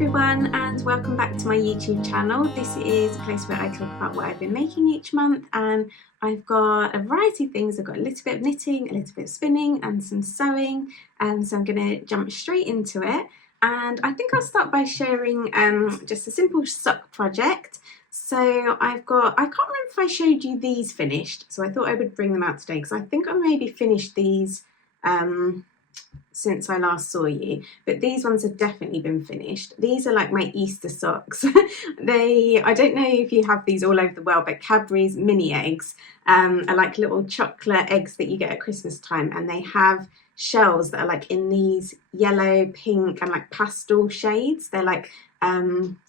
everyone, and welcome back to my YouTube channel. This is a place where I talk about what I've been making each month, and I've got a variety of things. I've got a little bit of knitting, a little bit of spinning and some sewing, and so I'm going to jump straight into it. And I think I'll start by sharing just a simple sock project. So I can't remember if I showed you these finished, so I thought I would bring them out today because I think I maybe finished these since I last saw you, but these ones have definitely been finished. These are like my Easter socks. I don't know if you have these all over the world, but Cadbury's mini eggs are like little chocolate eggs that you get at Christmas time, and they have shells that are like in these yellow, pink and like pastel shades. They're like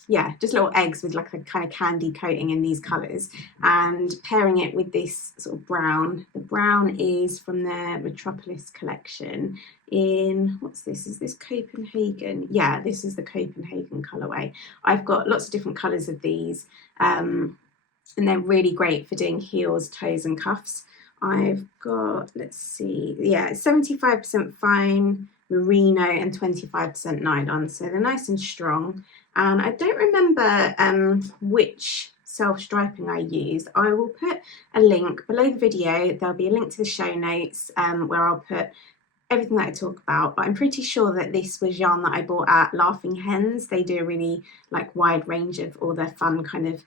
yeah, just little eggs with like a kind of candy coating in these colours, and pairing it with this sort of brown. The brown is from their Metropolis collection in, what's this? Is this Copenhagen? Yeah, this is the Copenhagen colourway. I've got lots of different colours of these, and they're really great for doing heels, toes and cuffs. I've got, let's see, yeah, 75% fine merino and 25% nylon, so they're nice and strong. And I don't remember which self-striping I used. I will put a link below the video. There'll be a link to the show notes where I'll put everything that I talk about, but I'm pretty sure that this was yarn that I bought at Laughing Hens. They do a really like wide range of all their fun kind of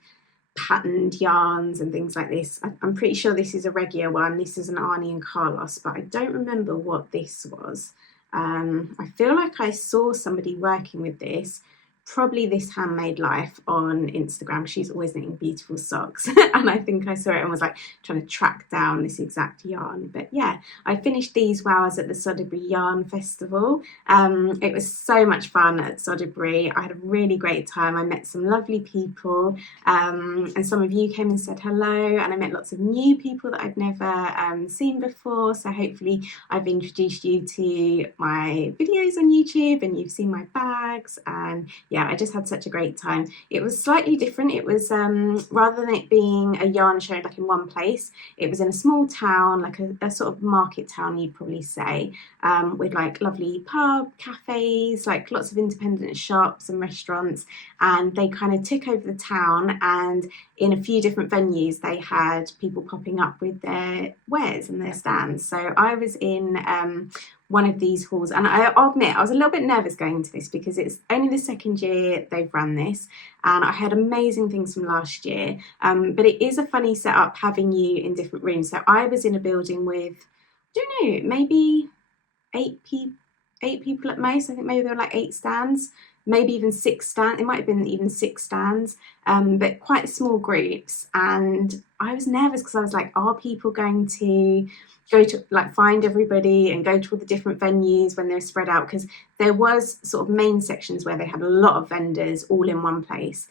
patterned yarns and things like this. I'm pretty sure this is a regular one. This is an Arnie and Carlos, but I don't remember what this was. I feel like I saw somebody working with this, probably This Handmade Life, on Instagram. She's always knitting beautiful socks and I think I saw it and was like trying to track down this exact yarn. But yeah, I finished these while I was at the Sodbury Yarn Festival. It was so much fun at Sodbury. I had a really great time. I met some lovely people, and some of you came and said hello, and I met lots of new people that I'd never seen before. So hopefully I've introduced you to my videos on YouTube and you've seen my bags, and yeah, I just had such a great time. It was slightly different. It was rather than it being a yarn show like in one place, it was in a small town, like a sort of market town, you'd probably say, with like lovely pub, cafes, like lots of independent shops and restaurants, and they kind of took over the town, and in a few different venues they had people popping up with their wares and their stands. So I was in one of these halls, and I'll admit I was a little bit nervous going into this because it's only the second year they've run this, and I heard amazing things from last year, but it is a funny setup having you in different rooms. So I was in a building with, I don't know, maybe eight people at most. I think maybe there were like 8 stands, maybe even 6 stands. It might have been even 6 stands, but quite small groups. And I was nervous because I was like, are people going to go to like find everybody and go to all the different venues when they're spread out? Because there was sort of main sections where they had a lot of vendors all in one place.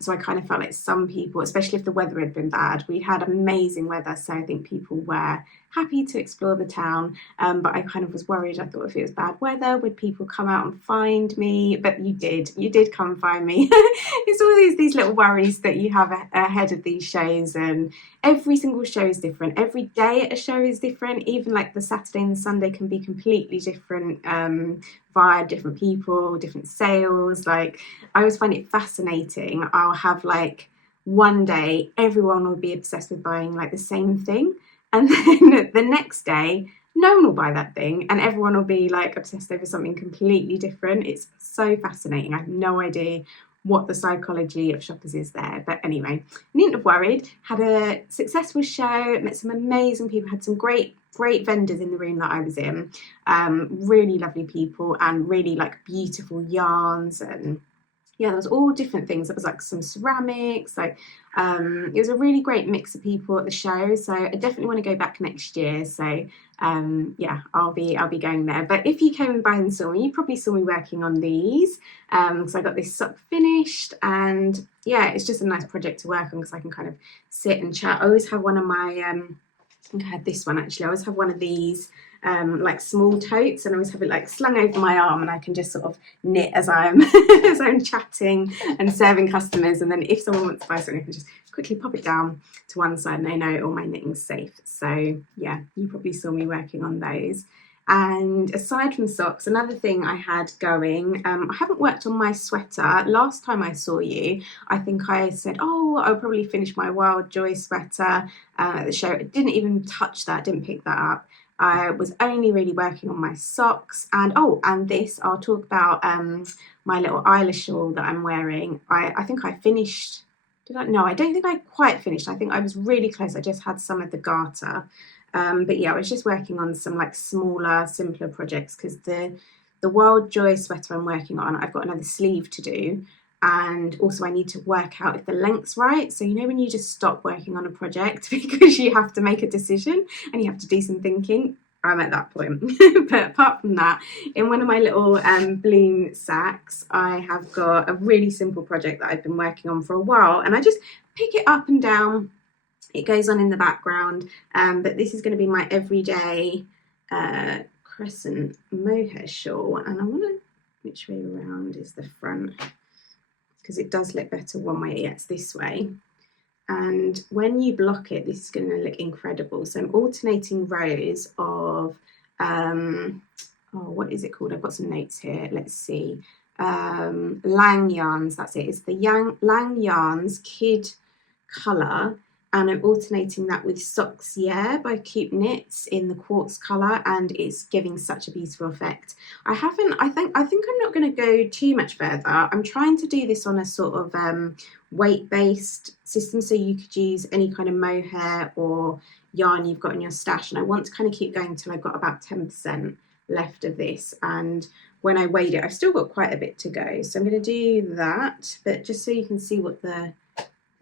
So I kind of felt like some people, especially if the weather had been bad, we had amazing weather, so I think people were happy to explore the town, but I kind of was worried. I thought if it was bad weather, would people come out and find me? But you did come find me. It's all these little worries that you have ahead of these shows, and every single show is different. Every day at a show is different. Even like the Saturday and the Sunday can be completely different vibe, different people, different sales. Like, I always find it fascinating. I'll have like one day everyone will be obsessed with buying like the same thing, and then the next day no one will buy that thing and everyone will be like obsessed over something completely different. It's so fascinating. I have no idea what the psychology of shoppers is there. But anyway, needn't have worried. Had a successful show, met some amazing people, had some great vendors in the room that I was in, really lovely people and really like beautiful yarns, and yeah, there was all different things. There was like some ceramics, like it was a really great mix of people at the show. So I definitely want to go back next year. So yeah, I'll be going there. But if you came by and saw me, you probably saw me working on these, because I got this sock finished, and yeah, it's just a nice project to work on because I can kind of sit and chat. I always have one of my I think I had this one actually. I always have one of these like small totes, and I always have it like slung over my arm, and I can just sort of knit as I'm as I'm chatting and serving customers, and then if someone wants to buy something I can just quickly pop it down to one side and I know all my knitting's safe. So yeah, you probably saw me working on those. And aside from socks, another thing I had going, I haven't worked on my sweater. Last time I saw you, I think I said, oh, I'll probably finish my Wild Joy sweater at the show. I didn't even touch that, didn't pick that up. I was only really working on my socks, and oh, and this, I'll talk about my little eyelash shawl that I'm wearing. I think I finished, did I? No, I don't think I quite finished. I think I was really close. I just had some of the garter. But yeah, I was just working on some like smaller, simpler projects because the Wild Joy sweater I'm working on, I've got another sleeve to do. And also I need to work out if the length's right. So you know when you just stop working on a project because you have to make a decision and you have to do some thinking, I'm at that point. But apart from that, in one of my little balloon sacks, I have got a really simple project that I've been working on for a while, and I just pick it up and down. It goes on in the background, but this is going to be my everyday crescent mohair shawl, and I want to, which way around is the front, because it does look better one way. Yeah, it's this way. And when you block it, this is going to look incredible. So I'm alternating rows of, oh, what is it called? I've got some notes here. Let's see. Lang yarns, that's it. It's the Lang yarns kid colour. And I'm alternating that with Socks Yeah by Cute Knits in the quartz colour, and it's giving such a beautiful effect. I think I'm not going to go too much further. I'm trying to do this on a sort of weight-based system, so you could use any kind of mohair or yarn you've got in your stash, and I want to kind of keep going till I've got about 10% left of this. And when I weighed it, I've still got quite a bit to go, so I'm going to do that, but just so you can see what the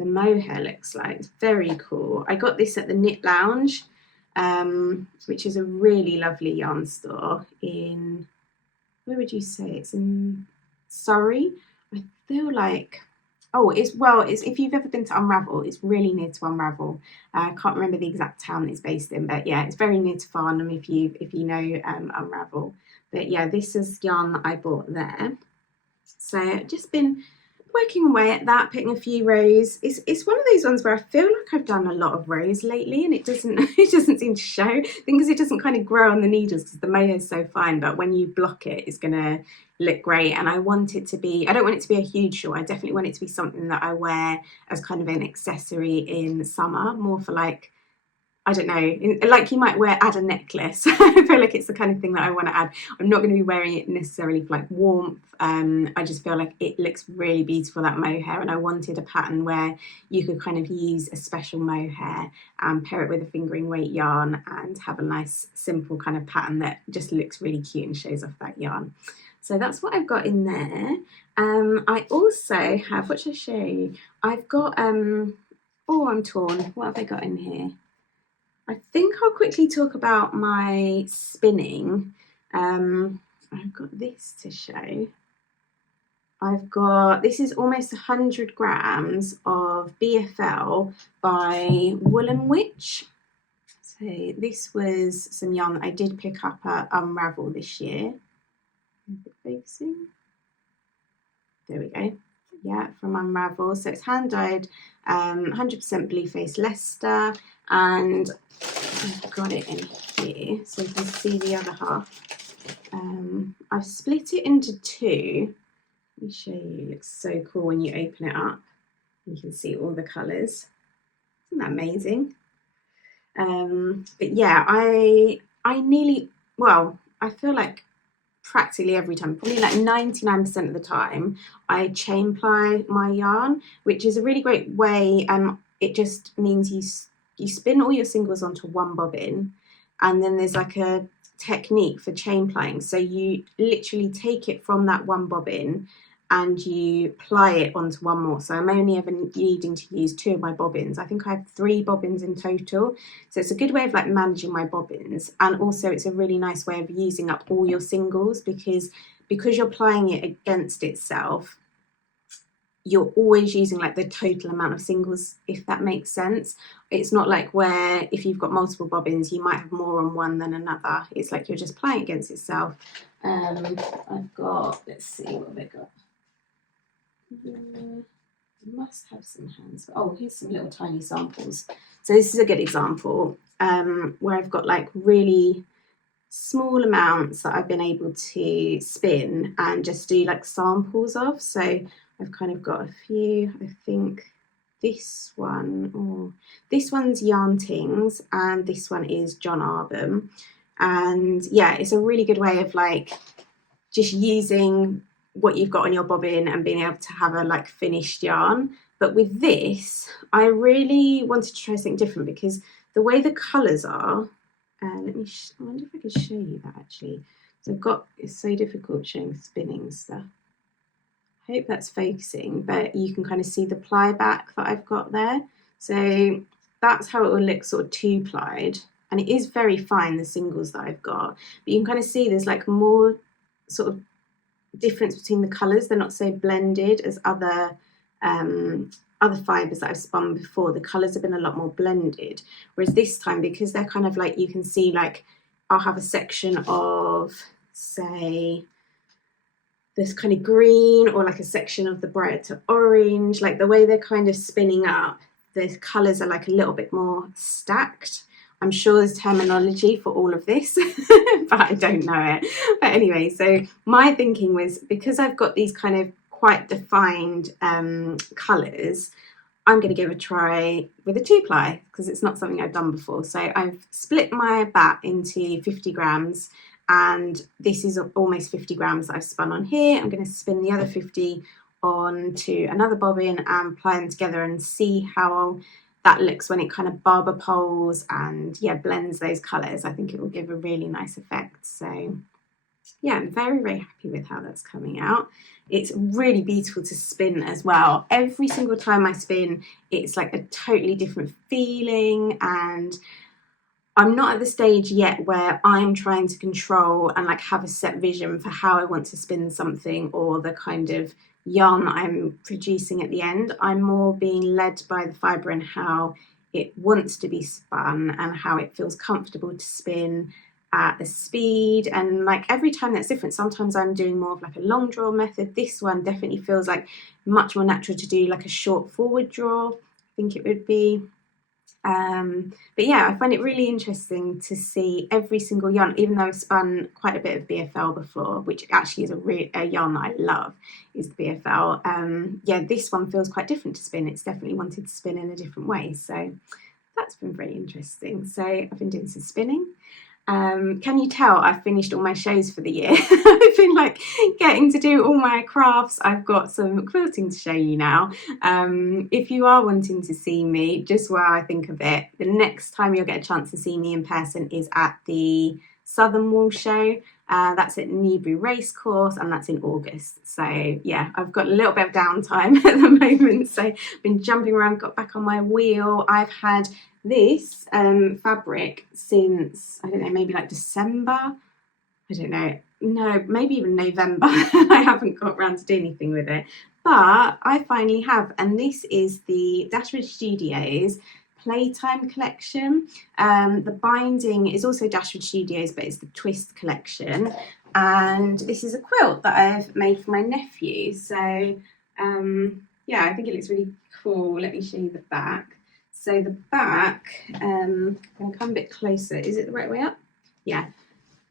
mohair looks like. It's very cool. I got this at the Knit Lounge, which is a really lovely yarn store in, where would you say? It's in Surrey. I feel like, oh, it's if you've ever been to Unravel, it's really near to Unravel. I can't remember the exact town it's based in, but yeah, it's very near to Farnham if you know Unravel. But yeah, this is yarn that I bought there. So I've just been working away at that, putting a few rows. It's one of those ones where I feel like I've done a lot of rows lately, and it doesn't seem to show. I think because it doesn't kind of grow on the needles because the mohair is so fine, but when you block it, it's gonna look great. And I want it to be, I don't want it to be a huge shawl. I definitely want it to be something that I wear as kind of an accessory in summer, more for like, I don't know, like you might add a necklace. I feel like it's the kind of thing that I want to add. I'm not going to be wearing it necessarily for like warmth. I just feel like it looks really beautiful, that mohair, and I wanted a pattern where you could kind of use a special mohair and pair it with a fingering weight yarn and have a nice simple kind of pattern that just looks really cute and shows off that yarn. So that's what I've got in there. I also have, what should I show you? I've got, oh, I'm torn. What have I got in here? I think I'll quickly talk about my spinning. I've got this to show. This is almost 100 grams of BFL by Woolen Witch. So this was some yarn that I did pick up at Unravel this year. Is it focusing? There we go. Yeah, from Unravel. So it's hand dyed, 100% blue face Leicester, and I've got it in here so you can see the other half. I've split it into two. Let me show you. It looks so cool when you open it up. You can see all the colours. Isn't that amazing? But yeah, I feel like practically every time, probably like 99% of the time, I chain ply my yarn, which is a really great way. It just means you spin all your singles onto one bobbin, and then there's like a technique for chain plying. So you literally take it from that one bobbin and you ply it onto one more. So I'm only ever needing to use 2 of my bobbins. I think I have 3 bobbins in total. So it's a good way of like managing my bobbins. And also it's a really nice way of using up all your singles because you're plying it against itself, you're always using like the total amount of singles, if that makes sense. It's not like where if you've got multiple bobbins, you might have more on one than another. It's like you're just plying against itself. I've got, let's see what have I got. I must have some hands. Oh, here's some little tiny samples. So this is a good example where I've got like really small amounts that I've been able to spin and just do like samples of. So I've kind of got a few. I think this one's Yarn Tings and this one is John Arbon. And yeah, it's a really good way of like just using what you've got on your bobbin and being able to have a like finished yarn. But with this, I really wanted to try something different because the way the colours are, I wonder if I can show you that actually. So it's so difficult showing spinning stuff. I hope that's focusing, but you can kind of see the ply back that I've got there. So that's how it will look sort of two-plied. And it is very fine, the singles that I've got. But you can kind of see there's like more sort of difference between the colours. They're not so blended as other fibres that I've spun before. The colours have been a lot more blended. Whereas this time, because they're kind of like, you can see like, I'll have a section of, say, this kind of green, or like a section of the brighter orange, like the way they're kind of spinning up, the colours are like a little bit more stacked. I'm sure there's terminology for all of this, but I don't know it. But anyway, so my thinking was, because I've got these kind of quite defined colours, I'm going to give a try with a 2-ply because it's not something I've done before. So I've split my bat into 50 grams, and this is almost 50 grams that I've spun on here. I'm going to spin the other 50 onto another bobbin and ply them together and see how that looks when it kind of barber poles and yeah, blends those colours. I think it will give a really nice effect. So yeah, I'm very, very happy with how that's coming out. It's really beautiful to spin as well. Every single time I spin, it's like a totally different feeling, and I'm not at the stage yet where I'm trying to control and like have a set vision for how I want to spin something or the kind of yarn that I'm producing at the end. I'm more being led by the fibre and how it wants to be spun and how it feels comfortable to spin at the speed, and like every time that's different. Sometimes I'm doing more of like a long draw method. This one definitely feels like much more natural to do like a short forward draw, I think it would be. But yeah, I find it really interesting to see every single yarn, even though I've spun quite a bit of BFL before, which actually is a yarn that I love, is the BFL. Yeah, this one feels quite different to spin. It's definitely wanted to spin in a different way. So that's been very interesting. So I've been doing some spinning. Can you tell I've finished all my shows for the year? I've been like getting to do all my crafts. I've got some quilting to show you now. If you are wanting to see me, just while I think of it, the next time you'll get a chance to see me in person is at the Southern Wool Show. That's at Newbury Racecourse, and that's in August. So yeah, I've got a little bit of downtime at the moment, so I've been jumping around, got back on my wheel. I've had this fabric since, I don't know, maybe like December, I don't know, no, maybe even November. I haven't got around to doing anything with it, but I finally have, and this is the Dashwood Studios Playtime collection. The binding is also Dashwood Studios, but it's the Twist collection, and this is a quilt that I've made for my nephew. So yeah, I think it looks really cool. Let me show you the back. So the back, I'm going to come a bit closer. Is it the right way up? Yeah.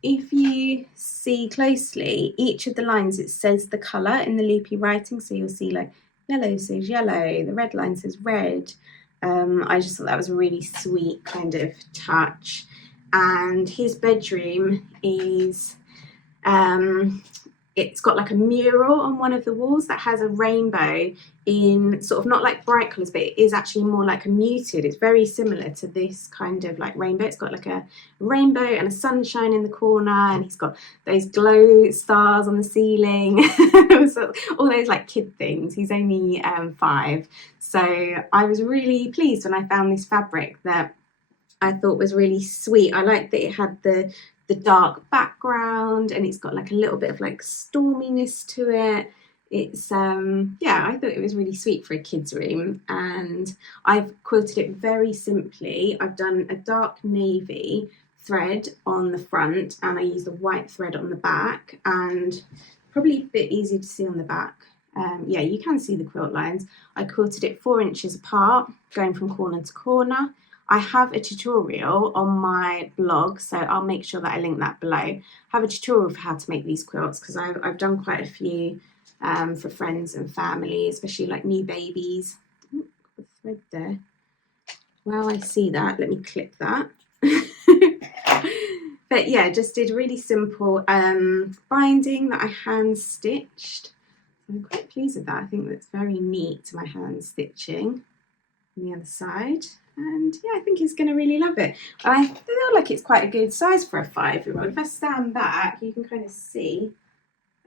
If you see closely, each of the lines, it says the colour in the loopy writing. So you'll see like yellow says yellow, the red line says red. I just thought that was a really sweet kind of touch. And his bedroom is, it's got like a mural on one of the walls that has a rainbow in sort of not like bright colours, but it is actually more like a muted. It's very similar to this kind of like rainbow. It's got like a rainbow and a sunshine in the corner, and he's got those glow stars on the ceiling. So all those like kid things. He's only 5. So I was really pleased when I found this fabric that I thought was really sweet. I liked that it had the dark background, and it's got like a little bit of like storminess to it. It's yeah, I thought it was really sweet for a kid's room, and I've quilted it very simply. I've done a dark navy thread on the front, and I used a white thread on the back, and probably a bit easier to see on the back. Yeah, you can see the quilt lines. I quilted it 4 inches apart, going from corner to corner. I have a tutorial on my blog, so I'll make sure that I link that below. I have a tutorial for how to make these quilts because I've done quite a few for friends and family, especially like new babies. Ooh, the thread there. Well, I see that. Let me clip that. But yeah, just did really simple binding that I hand stitched. I'm quite pleased with that. I think that's very neat, my hand stitching on the other side. And yeah, I think he's going to really love it. I feel like it's quite a good size for a 5-year-old. If I stand back, you can kind of see.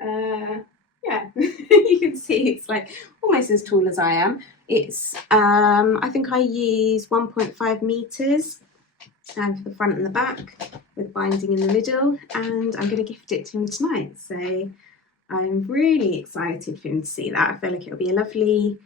Yeah, you can see it's like almost as tall as I am. It's, I think I use 1.5 meters for the front and the back with binding in the middle, and I'm going to gift it to him tonight. So I'm really excited for him to see that. I feel like it'll be a lovely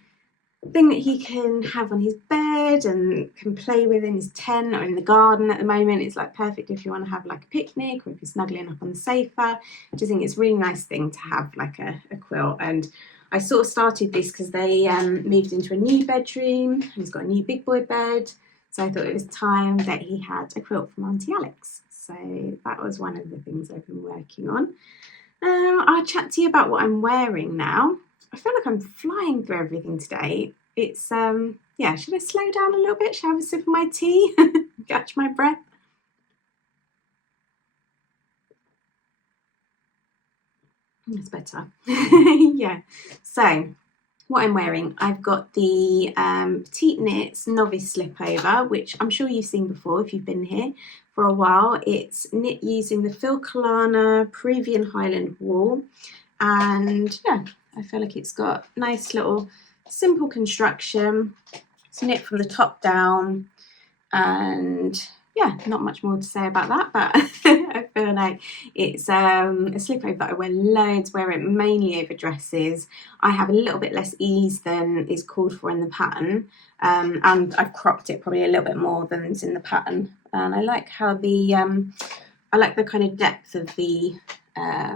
thing that he can have on his bed and can play with in his tent or in the garden. At the moment it's like perfect if you want to have like a picnic or if you're snuggling up on the sofa. I just think it's a really nice thing to have like a quilt. And I sort of started this because they moved into a new bedroom. He's got a new big boy bed, so I thought it was time that he had a quilt from Auntie Alex. So that was one of the things I've been working on. I'll chat to you about what I'm wearing now. I feel like I'm flying through everything today. It's, yeah, should I slow down a little bit? Should I have a sip of my tea? Catch my breath? That's better. Yeah, so what I'm wearing, I've got the Petite Knits Novice Slipover, which I'm sure you've seen before if you've been here for a while. It's knit using the Phil Kalana Peruvian Highland wool, and yeah, I feel like it's got nice little simple construction. It's knit from the top down, and yeah, not much more to say about that, but I feel like it's a slipover that I wear loads, wear it mainly over dresses. I have a little bit less ease than is called for in the pattern, and I've cropped it probably a little bit more than is in the pattern. And I like how the I like the kind of depth of the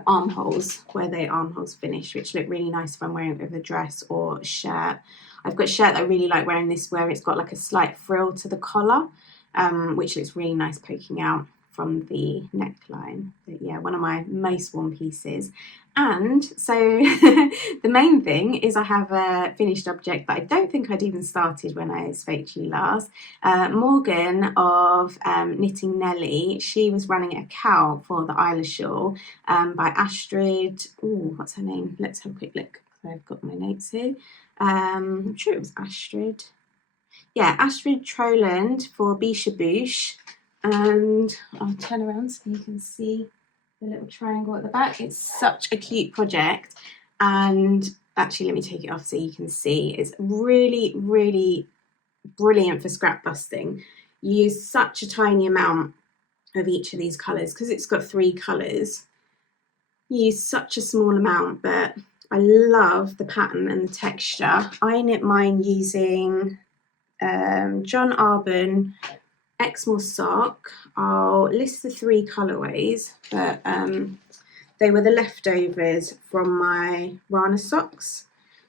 armholes, where the armholes finish, which look really nice if I'm wearing it with a dress or a shirt. I've got a shirt that I really like wearing this, where it's got like a slight frill to the collar, which looks really nice poking out from the neckline. But yeah, one of my most worn pieces. And so the main thing is I have a finished object that I don't think I'd even started when I spoke to you last. Morgan of Knitting Nelly, she was running a cowl for the Isla shawl by Astrid. Oh, what's her name? Let's have a quick look. I've got my notes here. I'm sure it was Astrid. Yeah, Astrid Troland for Bishabouch. And I'll turn around so you can see the little triangle at the back. It's such a cute project, and actually let me take it off so you can see. It's really, really brilliant for scrap busting. You use such a tiny amount of each of these colours because it's got 3 colours. You use such a small amount, but I love the pattern and the texture. I knit mine using John Arbon Exmoor sock. I'll list the 3 colourways, but they were the leftovers from my Rana socks.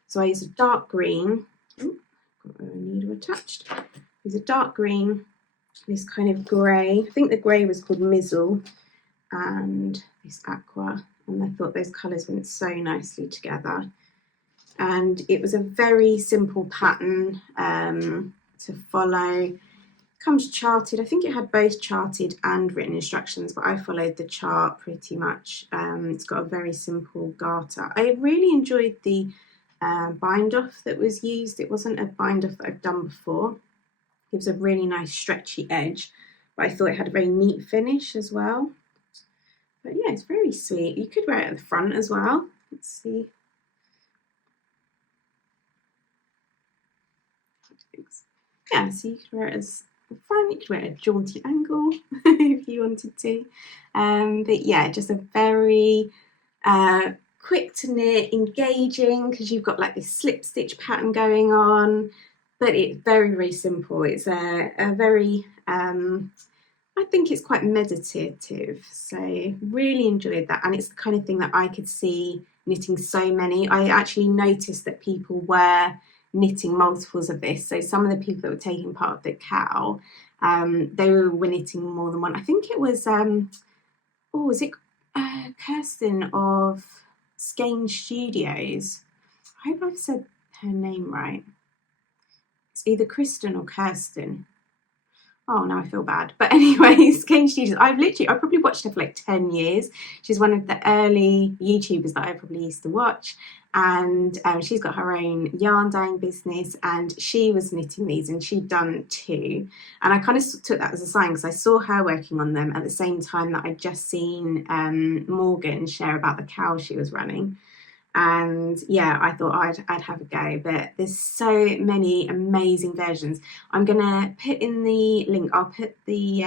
So I used a dark green. Ooh, got a needle attached. There's a dark green, this kind of grey. I think the grey was called Mizzle, and this aqua. And I thought those colours went so nicely together. And it was a very simple pattern to follow. Comes charted. I think it had both charted and written instructions, but I followed the chart pretty much. It's got a very simple garter. I really enjoyed the bind off that was used. It wasn't a bind off that I've done before. It gives a really nice stretchy edge, but I thought it had a very neat finish as well. But yeah, it's very sweet. You could wear it at the front as well. Let's see. Yeah, so you could wear it as the front, you could wear it at a jaunty angle if you wanted to. But yeah, just a very quick to knit, engaging, because you've got like this slip stitch pattern going on, but it's very, very simple. It's a very, I think it's quite meditative, so really enjoyed that. And it's the kind of thing that I could see knitting so many. I actually noticed that people were knitting multiples of this. So some of the people that were taking part of the cowl, They were knitting more than one. I think it was, was it Kirsten of Skane Studios? I hope I've said her name right. It's either Kristen or Kirsten. Oh, now I feel bad. But anyway, Skane Studios, I probably watched her for like 10 years. She's one of the early YouTubers that I probably used to watch. And she's got her own yarn dyeing business, and she was knitting these, and she'd done 2. And I kind of took that as a sign, because I saw her working on them at the same time that I'd just seen Morgan share about the cow she was running. And yeah, I thought I'd have a go, but there's so many amazing versions. I'm gonna put in the link, I'll put the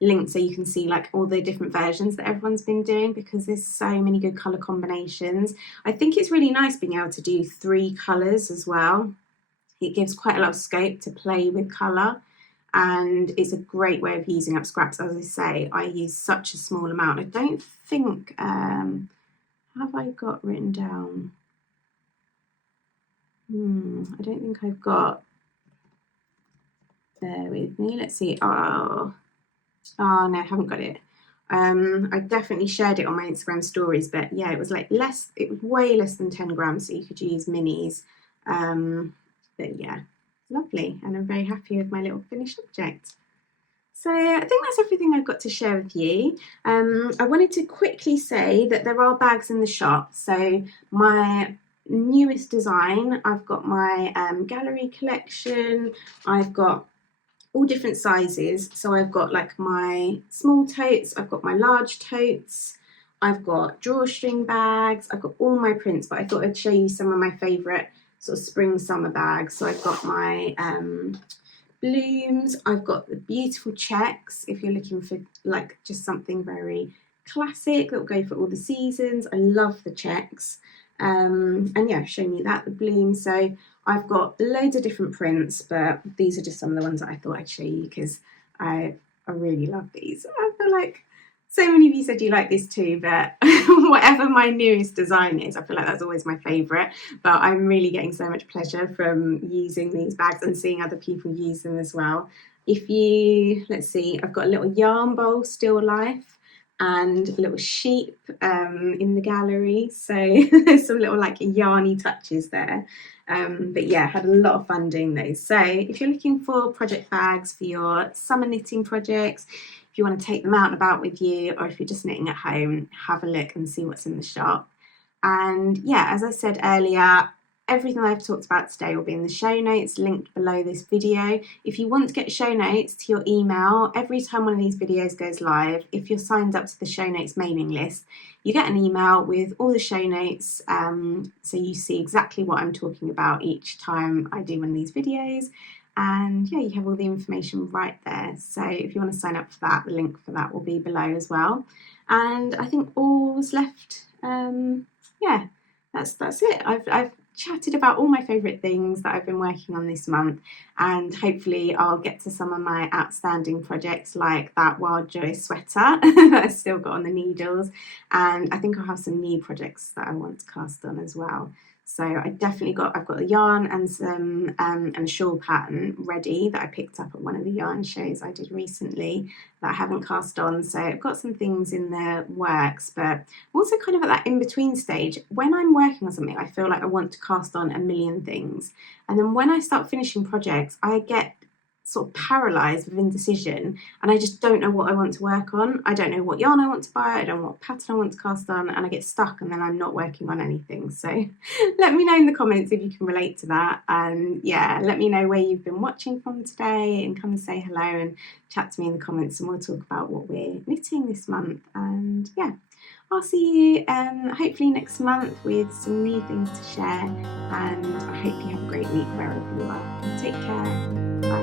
link so you can see like all the different versions that everyone's been doing, because there's so many good colour combinations. I think it's really nice being able to do 3 colours as well. It gives quite a lot of scope to play with colour, and it's a great way of using up scraps. As I say, I use such a small amount. I don't think have I got written down? I don't think I've got. Bear with me. Let's see. Oh no, I haven't got it. I definitely shared it on my Instagram stories, but yeah, it was like less. It was way less than 10 grams, so you could use minis. But yeah, lovely, and I'm very happy with my little finished object. So I think that's everything I've got to share with you. I wanted to quickly say that there are bags in the shop. So my newest design, I've got my gallery collection. I've got all different sizes. So I've got like my small totes, I've got my large totes, I've got drawstring bags, I've got all my prints, but I thought I'd show you some of my favourite sort of spring summer bags. So I've got my blooms, I've got the beautiful checks if you're looking for like just something very classic that will go for all the seasons. I love the checks, and yeah, I've shown you that, the blooms. So I've got loads of different prints, but these are just some of the ones that I thought I'd show you because I really love these. I feel like so many of you said you like this too, but whatever my newest design is, I feel like that's always my favourite. But I'm really getting so much pleasure from using these bags and seeing other people use them as well. If you, let's see, I've got a little yarn bowl, still life, and a little sheep in the gallery. So there's some little like yarny touches there. But yeah, had a lot of fun doing those. So if you're looking for project bags for your summer knitting projects, if you want to take them out and about with you, or if you're just knitting at home, have a look and see what's in the shop. And yeah, as I said earlier, everything I've talked about today will be in the show notes linked below this video. If you want to get show notes to your email every time one of these videos goes live, if you're signed up to the show notes mailing list, you get an email with all the show notes, so you see exactly what I'm talking about each time I do one of these videos. And yeah, you have all the information right there. So if you want to sign up for that, the link for that will be below as well. And I think all's left, yeah, that's it. I've chatted about all my favourite things that I've been working on this month, and hopefully I'll get to some of my outstanding projects like that Wild Joy sweater that I've still got on the needles, and I think I'll have some new projects that I want to cast on as well. So I've got the yarn and some and a shawl pattern ready that I picked up at one of the yarn shows I did recently that I haven't cast on. So I've got some things in the works, but I'm also kind of at that in-between stage. When I'm working on something, I feel like I want to cast on a million things. And then when I start finishing projects, I get sort of paralysed with indecision, and I just don't know what I want to work on. I don't know what yarn I want to buy, I don't know what pattern I want to cast on, and I get stuck and then I'm not working on anything. So let me know in the comments if you can relate to that, and yeah, let me know where you've been watching from today, and come and say hello and chat to me in the comments, and we'll talk about what we're knitting this month. And yeah, I'll see you hopefully next month with some new things to share, and I hope you have a great week wherever you are. Take care.